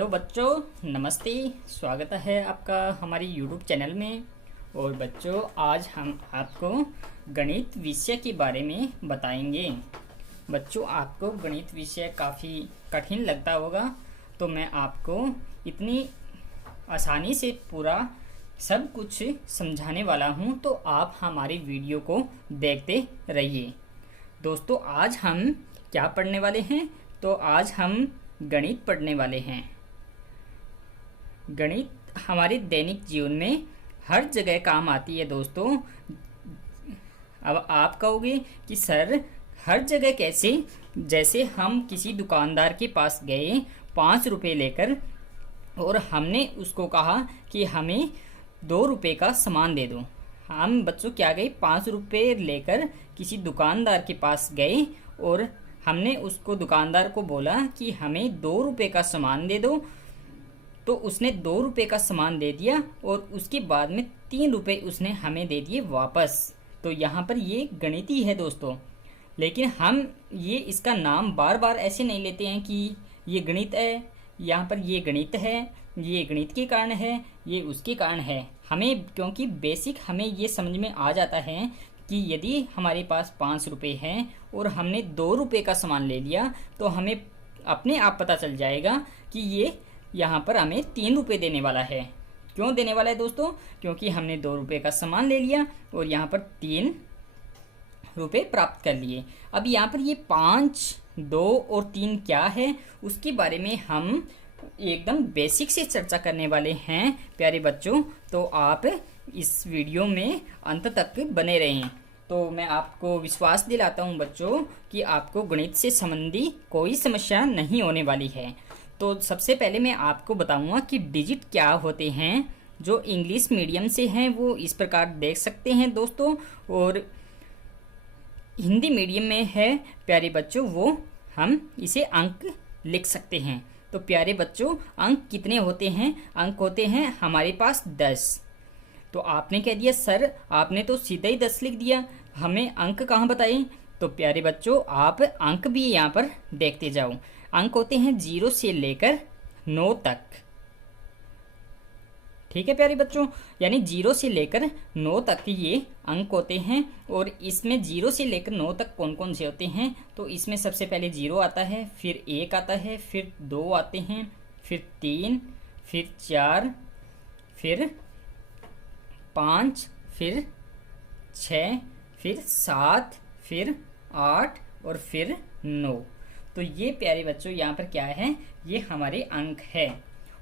Hello बच्चों, नमस्ते। स्वागत है आपका हमारी यूट्यूब चैनल में। और बच्चों, आज हम आपको गणित विषय के बारे में बताएंगे। बच्चों, आपको गणित विषय काफ़ी कठिन लगता होगा, तो मैं आपको इतनी आसानी से पूरा सब कुछ समझाने वाला हूं, तो आप हमारी वीडियो को देखते रहिए। दोस्तों, आज हम क्या पढ़ने वाले हैं? तो आज हम गणित पढ़ने वाले हैं। गणित हमारे दैनिक जीवन में हर जगह काम आती है दोस्तों। अब आप कहोगे कि सर, हर जगह कैसे? जैसे हम किसी दुकानदार के पास गए 5 रुपये लेकर, और हमने उसको कहा कि हमें 2 रुपये का सामान दे दो। हम बच्चों क्या गए, 5 रुपये लेकर किसी दुकानदार के पास गए और हमने उसको दुकानदार को बोला कि हमें 2 रुपये का सामान दे दो। तो उसने 2 रुपये का सामान दे दिया और उसके बाद में 3 रुपये उसने हमें दे दिए वापस। तो यहाँ पर ये गणित है दोस्तों। लेकिन हम ये इसका नाम बार बार ऐसे नहीं लेते हैं कि ये गणित है, यहाँ पर ये गणित है, ये गणित के कारण है, ये उसके कारण है। हमें क्योंकि बेसिक हमें ये समझ में आ जाता है कि यदि हमारे पास 5 रुपये हैं और हमने 2 रुपये का सामान ले लिया, तो हमें अपने आप पता चल जाएगा कि ये यहाँ पर हमें 3 रुपये देने वाला है। क्यों देने वाला है दोस्तों? क्योंकि हमने 2 रुपये का सामान ले लिया और यहाँ पर 3 रुपये प्राप्त कर लिए। अब यहाँ पर ये 5, 2 और 3 क्या है, उसके बारे में हम एकदम बेसिक से चर्चा करने वाले हैं प्यारे बच्चों। तो आप इस वीडियो में अंत तक बने रहें। तो मैं आपको विश्वास दिलाता हूं बच्चों कि आपको गणित से संबंधी कोई समस्या नहीं होने वाली है। तो सबसे पहले मैं आपको बताऊंगा कि डिजिट क्या होते हैं। जो इंग्लिश मीडियम से हैं वो इस प्रकार देख सकते हैं दोस्तों, और हिंदी मीडियम में है प्यारे बच्चों, वो हम इसे अंक लिख सकते हैं। तो प्यारे बच्चों, अंक कितने होते हैं? अंक होते हैं हमारे पास 10। तो आपने कह दिया सर, आपने तो सीधा ही 10 लिख दिया, हमें अंक कहाँ बताए? तो प्यारे बच्चों, आप अंक भी यहाँ पर देखते जाओ। अंक होते हैं 0 से लेकर 9 तक। ठीक है प्यारे बच्चों, यानी 0 से लेकर 9 तक ये अंक होते हैं। और इसमें 0 से लेकर 9 तक कौन कौन से होते हैं? तो इसमें सबसे पहले 0 आता है, फिर 1 आता है, फिर 2 आते हैं, फिर 3, फिर 4, फिर 5, फिर 6, फिर 7, फिर 8 और फिर 9। तो ये प्यारे बच्चों यहाँ पर क्या है, ये हमारे अंक है।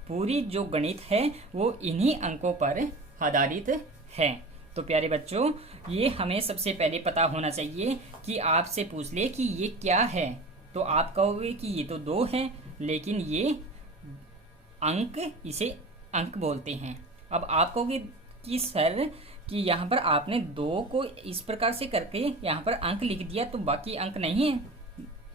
पूरी जो गणित है वो इन्हीं अंकों पर आधारित है। तो प्यारे बच्चों, ये हमें सबसे पहले पता होना चाहिए कि आपसे पूछ ले कि ये क्या है, तो आप कहोगे कि ये तो 2 है, लेकिन ये अंक, इसे अंक बोलते हैं। अब आप कहोगे कि सर, कि यहाँ पर आपने 2 को इस प्रकार से करके यहाँ पर अंक लिख दिया, तो बाकी अंक नहीं है।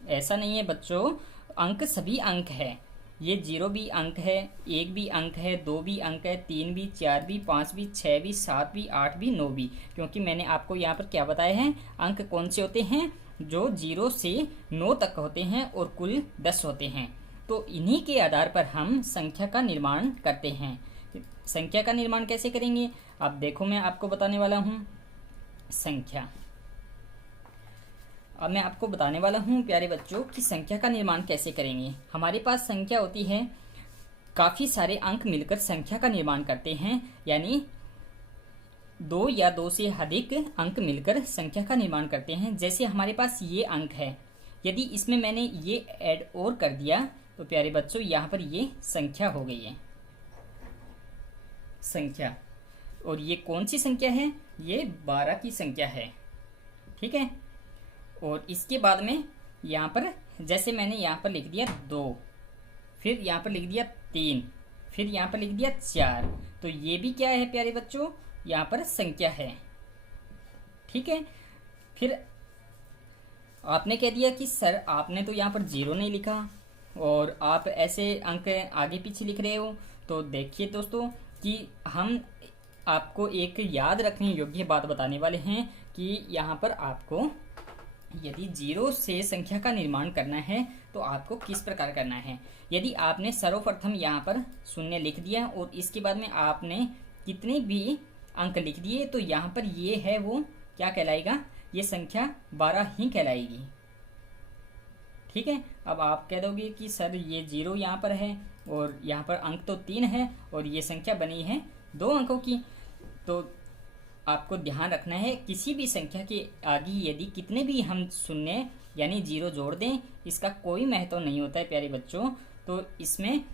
ऐसा नहीं है बच्चों, अंक सभी अंक है। ये 0 भी अंक है, 1 भी अंक है, 2 भी अंक है, 3 भी, 4 भी, 5 भी, 6 भी, 7 भी, 8 भी, 9 भी। क्योंकि मैंने आपको यहाँ पर क्या बताया है, अंक कौन से होते हैं? जो 0 से 9 तक होते हैं और कुल 10 होते हैं। तो इन्हीं के आधार पर हम संख्या का निर्माण करते हैं। संख्या का निर्माण कैसे करेंगे? अब देखो, मैं आपको बताने वाला हूँ संख्या। अब मैं आपको बताने वाला हूँ प्यारे बच्चों कि संख्या का निर्माण कैसे करेंगे। हमारे पास संख्या होती है, काफ़ी सारे अंक मिलकर संख्या का निर्माण करते हैं, यानी 2 या 2 से अधिक अंक मिलकर संख्या का निर्माण करते हैं। जैसे हमारे पास ये अंक है, यदि इसमें मैंने ये ऐड और कर दिया, तो प्यारे बच्चों यहाँ पर ये संख्या हो गई है, संख्या। और ये कौन सी संख्या है? ये 12 की संख्या है। ठीक है। और इसके बाद में यहाँ पर, जैसे मैंने यहाँ पर लिख दिया 2, फिर यहाँ पर लिख दिया 3, फिर यहाँ पर लिख दिया 4, तो ये भी क्या है प्यारे बच्चों? यहाँ पर संख्या है। ठीक है। फिर आपने कह दिया कि सर, आपने तो यहाँ पर 0 नहीं लिखा और आप ऐसे अंक आगे पीछे लिख रहे हो। तो देखिए दोस्तों कि हम आपको एक याद रखने योग्य बात बताने वाले हैं कि यहाँ पर आपको यदि जीरो से संख्या का निर्माण करना है तो आपको किस प्रकार करना है। यदि आपने सर्वप्रथम यहाँ पर शून्य लिख दिया और इसके बाद में आपने कितने भी अंक लिख दिए तो यहाँ पर ये है वो क्या कहलाएगा, ये संख्या 12 ही कहलाएगी। ठीक है, अब आप कह दोगे कि सर ये जीरो यहाँ पर है और यहाँ पर अंक तो 3 है और ये संख्या बनी है 2 अंकों की। तो आपको ध्यान रखना है किसी भी संख्या के आगे यदि कितने भी हम शून्य यानी जीरो जोड़ दें इसका कोई महत्व नहीं होता है प्यारे बच्चों। तो इसमें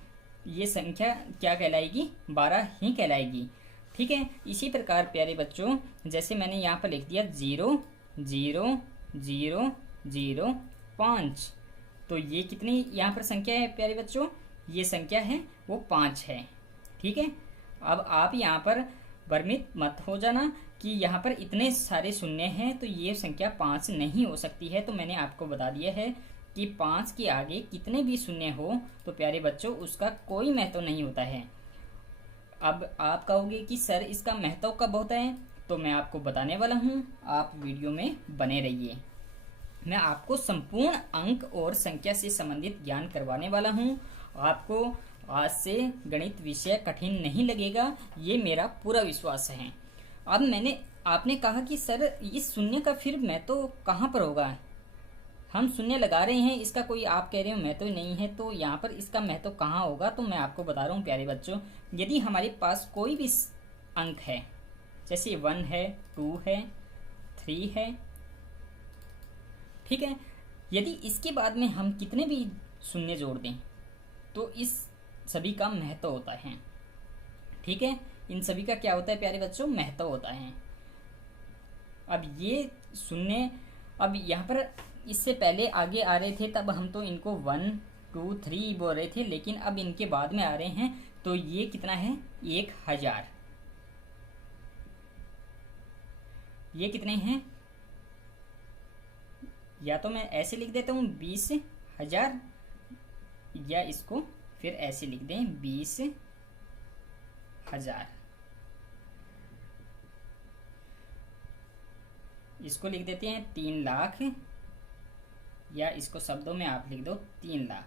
ये संख्या क्या कहलाएगी, 12 ही कहलाएगी। ठीक है, इसी प्रकार प्यारे बच्चों जैसे मैंने यहाँ पर लिख दिया 0 0 0 0 5, तो ये कितनी यहाँ पर संख्या है प्यारे बच्चों, ये संख्या है वो 5 है। ठीक है, अब आप यहाँ पर भ्रमित मत हो जाना कि यहाँ पर इतने सारे शून्य हैं तो ये संख्या 5 नहीं हो सकती है। तो मैंने आपको बता दिया है कि 5 के आगे कितने भी शून्य हो तो प्यारे बच्चों उसका कोई महत्व नहीं होता है। अब आप कहोगे कि सर इसका महत्व कब होता है, तो मैं आपको बताने वाला हूँ, आप वीडियो में बने रहिए। मैं आपको संपूर्ण अंक और संख्या से संबंधित ज्ञान करवाने वाला हूँ। आपको आज से गणित विषय कठिन नहीं लगेगा, ये मेरा पूरा विश्वास है। अब आपने कहा कि सर इस शून्य का फिर महत्व कहाँ पर होगा, हम शून्य लगा रहे हैं इसका कोई आप कह रहे हो महत्व नहीं है, तो यहाँ पर इसका महत्व कहाँ होगा। तो मैं आपको बता रहा हूँ प्यारे बच्चों, यदि हमारे पास कोई भी अंक है जैसे 1 है 2 है 3 है, ठीक है, यदि इसके बाद में हम कितने भी शून्य जोड़ दें तो इस सभी का महत्व होता है। ठीक है, इन सभी का क्या होता है प्यारे बच्चों, महत्व होता है। अब ये शून्य, अब यहाँ पर इससे पहले आगे आ रहे थे तब हम तो इनको 1 2 3 बोल रहे थे, लेकिन अब इनके बाद में आ रहे हैं तो ये कितना है 1000। ये कितने हैं, या तो मैं ऐसे लिख देता हूँ 20,000, या इसको फिर ऐसे लिख दें 20,000। इसको लिख देते हैं 3 लाख, या इसको शब्दों में आप लिख दो 3 लाख।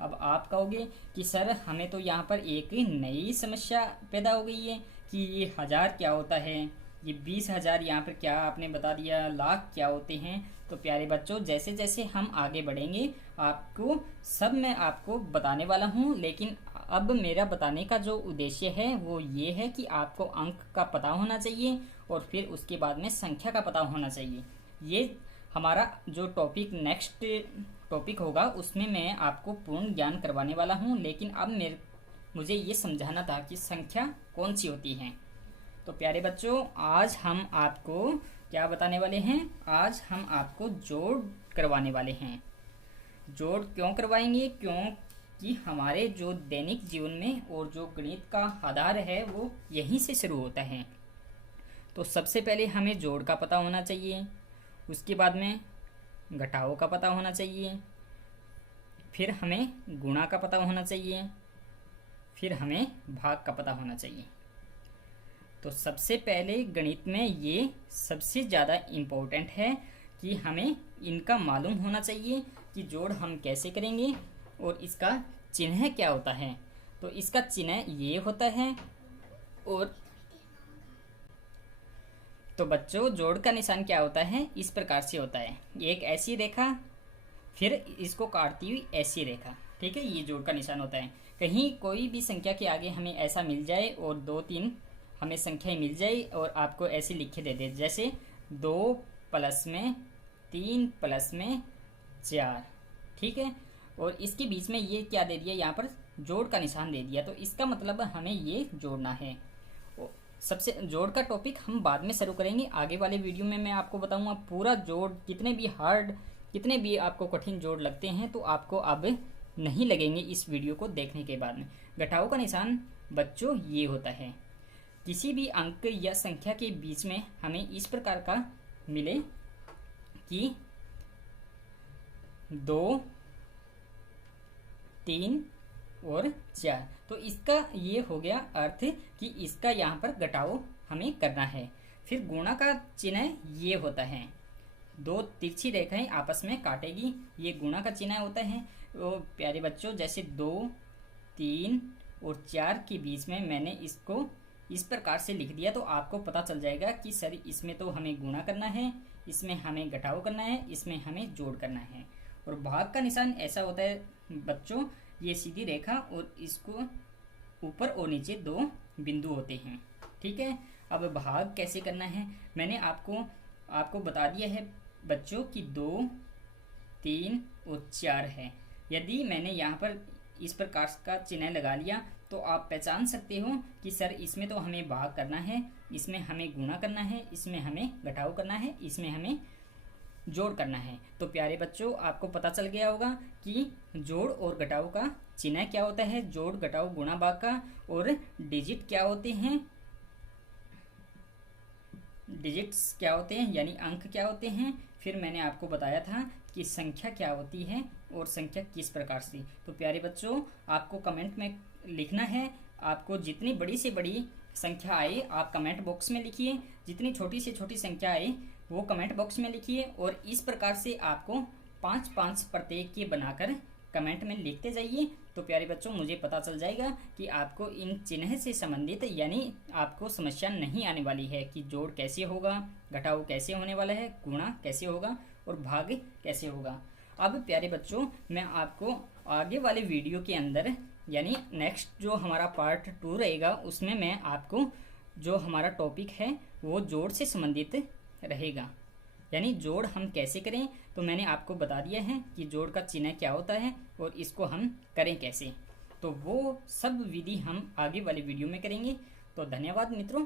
अब आप कहोगे कि सर हमें तो यहाँ पर एक नई समस्या पैदा हो गई है कि ये 1000 क्या होता है, ये 20,000 यहाँ पर क्या आपने बता दिया, लाख क्या होते हैं। तो प्यारे बच्चों जैसे जैसे हम आगे बढ़ेंगे आपको सब मैं आपको बताने वाला हूँ, लेकिन अब मेरा बताने का जो उद्देश्य है वो ये है कि आपको अंक का पता होना चाहिए और फिर उसके बाद में संख्या का पता होना चाहिए। ये हमारा जो टॉपिक नेक्स्ट टॉपिक होगा उसमें मैं आपको पूर्ण ज्ञान करवाने वाला हूँ, लेकिन अब मुझे ये समझाना था कि संख्या कौन सी होती है। तो प्यारे बच्चों आज हम आपको क्या बताने वाले हैं, आज हम आपको जोड़ करवाने वाले हैं। जोड़ क्यों करवाएंगे, क्योंकि हमारे जो दैनिक जीवन में और जो गणित का आधार है वो यहीं से शुरू होता है। तो सबसे पहले हमें जोड़ का पता होना चाहिए, उसके बाद में घटाव का पता होना चाहिए, फिर हमें गुणा का पता होना चाहिए, फिर हमें भाग का पता होना चाहिए। तो सबसे पहले गणित में ये सबसे ज़्यादा इम्पोर्टेंट है कि हमें इनका मालूम होना चाहिए कि जोड़ हम कैसे करेंगे और इसका चिन्ह क्या होता है। तो इसका चिन्ह ये होता है, और तो बच्चों जोड़ का निशान क्या होता है, इस प्रकार से होता है, एक ऐसी रेखा फिर इसको काटती हुई ऐसी रेखा। ठीक है, ये जोड़ का निशान होता है। कहीं कोई भी संख्या के आगे हमें ऐसा मिल जाए और 2-3 हमें संख्याएं मिल जाए और आपको ऐसे लिखे दे दे, जैसे 2 प्लस में 3 प्लस में 4, ठीक है, और इसके बीच में ये क्या दे दिया, यहाँ पर जोड़ का निशान दे दिया, तो इसका मतलब हमें ये जोड़ना है। सबसे जोड़ का टॉपिक हम बाद में शुरू करेंगे, आगे वाले वीडियो में मैं आपको बताऊंगा पूरा जोड़, कितने भी हार्ड कितने भी आपको कठिन जोड़ लगते हैं तो आपको अब नहीं लगेंगे इस वीडियो को देखने के बाद में। घटाव का निशान बच्चों ये होता है, किसी भी अंक या संख्या के बीच में हमें इस प्रकार का मिले कि 2, 3 और 4, तो इसका ये हो गया अर्थ कि इसका यहाँ पर घटाव हमें करना है। फिर गुणा का चिन्ह ये होता है, दो तिरछी रेखाएं आपस में काटेगी, ये गुणा का चिन्ह होता है। तो प्यारे बच्चों, जैसे 2, 3 और 4 के बीच में मैंने इसको इस प्रकार से लिख दिया, तो आपको पता चल जाएगा कि सर इसमें तो हमें गुणा करना है, इसमें हमें घटाव करना है, इसमें हमें जोड़ करना है। और भाग का निशान ऐसा होता है बच्चों, ये सीधी रेखा और इसको ऊपर और नीचे 2 बिंदु होते हैं। ठीक है, अब भाग कैसे करना है मैंने आपको बता दिया है बच्चों कि 2, 3 और 4 है। यदि मैंने यहाँ पर इस प्रकार का चिन्ह लगा लिया तो आप पहचान सकते हो कि सर इसमें तो हमें भाग करना है, इसमें हमें गुणा करना है, इसमें हमें घटाव करना है, इसमें हमें जोड़ करना है। तो प्यारे बच्चों, आपको पता चल गया होगा कि जोड़ और घटाव का चिन्ह क्या होता है, जोड़ घटाव गुणा भाग का, और डिजिट क्या होते हैं, डिजिट्स क्या होते हैं यानी अंक क्या होते हैं। फिर मैंने आपको बताया था कि संख्या क्या होती है और संख्या किस प्रकार से। तो प्यारे बच्चों, आपको कमेंट में लिखना है, आपको जितनी बड़ी से बड़ी संख्या आए आप कमेंट बॉक्स में लिखिए, जितनी छोटी से छोटी संख्या आए वो कमेंट बॉक्स में लिखिए, और इस प्रकार से आपको 5-5 प्रत्येक के बनाकर कमेंट में लिखते जाइए। तो प्यारे बच्चों, मुझे पता चल जाएगा कि आपको इन चिन्ह से संबंधित यानी आपको समस्या नहीं आने वाली है कि जोड़ कैसे होगा, घटाव कैसे होने वाला है, गुणा कैसे होगा और भाग कैसे होगा। अब प्यारे बच्चों, मैं आपको आगे वाले वीडियो के अंदर यानी नेक्स्ट जो हमारा पार्ट 2 रहेगा उसमें मैं आपको जो हमारा टॉपिक है वो जोड़ से संबंधित रहेगा, यानी जोड़ हम कैसे करें। तो मैंने आपको बता दिया है कि जोड़ का चिन्ह क्या होता है और इसको हम करें कैसे। तो वो सब विधि हम आगे वाले वीडियो में करेंगे। तो धन्यवाद मित्रों।